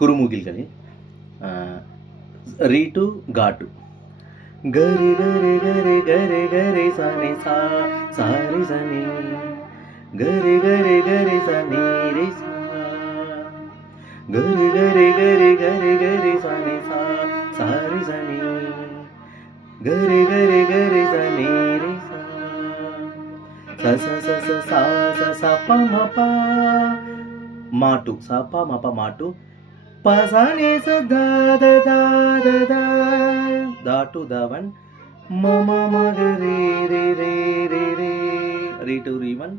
குறுமுகில்களில் ரீ to காட்டு. கரி கரி கரி கரி கரி சனி சா sorry சனி கரி கரி கரி சனி ரி சா கரி கரி கரி கரி கரி சனி சா சாரி சனி கரி கரி கரி சனி ரி சா ச ச ச ச சா ச ச ப ம ப மாட்டு ச ப ம ப மாட்டு ப ச நி ச த த த த த த டு தவன் ம ம ம க ரே ரே ரே ரே ரே ரீ டு ரீவன்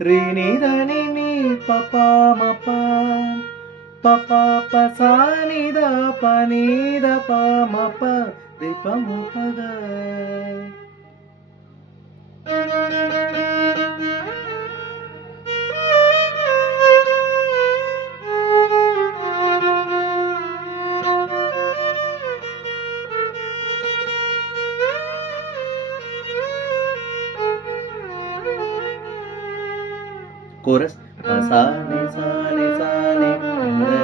ரீ நி த நி நி ப ப ம ப ப ப ப ச நி த ப நி த ப ம ப ரி ப ம ப க. கோரஸ் பசானி சானி சானி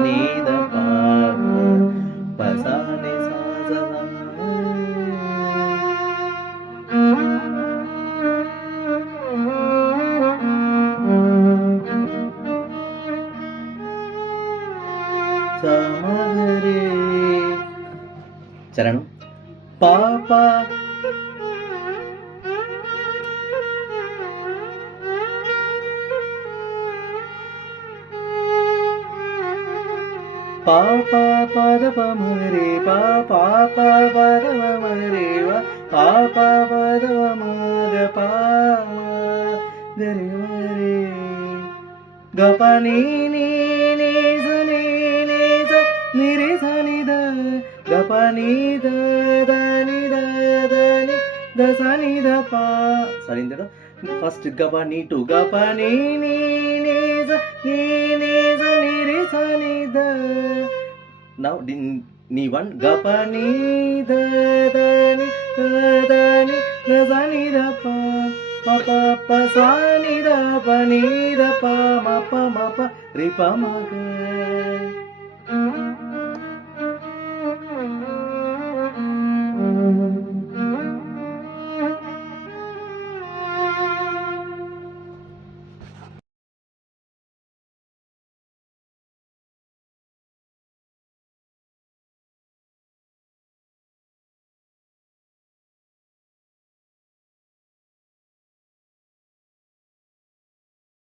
நீத பசானி சா சமகரே சரணம் பாபா பாபா பத பமரே பாபா பத பமரே பாபா பத பமக பாமரே கபனி நீ நீ சனி நீ ச நிரி சனி த கபனி த த நி த த நி த சனி த பா சரிந்தட ஃபர்ஸ்ட் கபனி டு கபனி நீ நீ ச நீ நீ ச நிரி சனி த. Now ni one gapani da da ni da ni da sa ni da pa pa pa pa sa ni da pa ni da pa ma pa ri pa ma ga.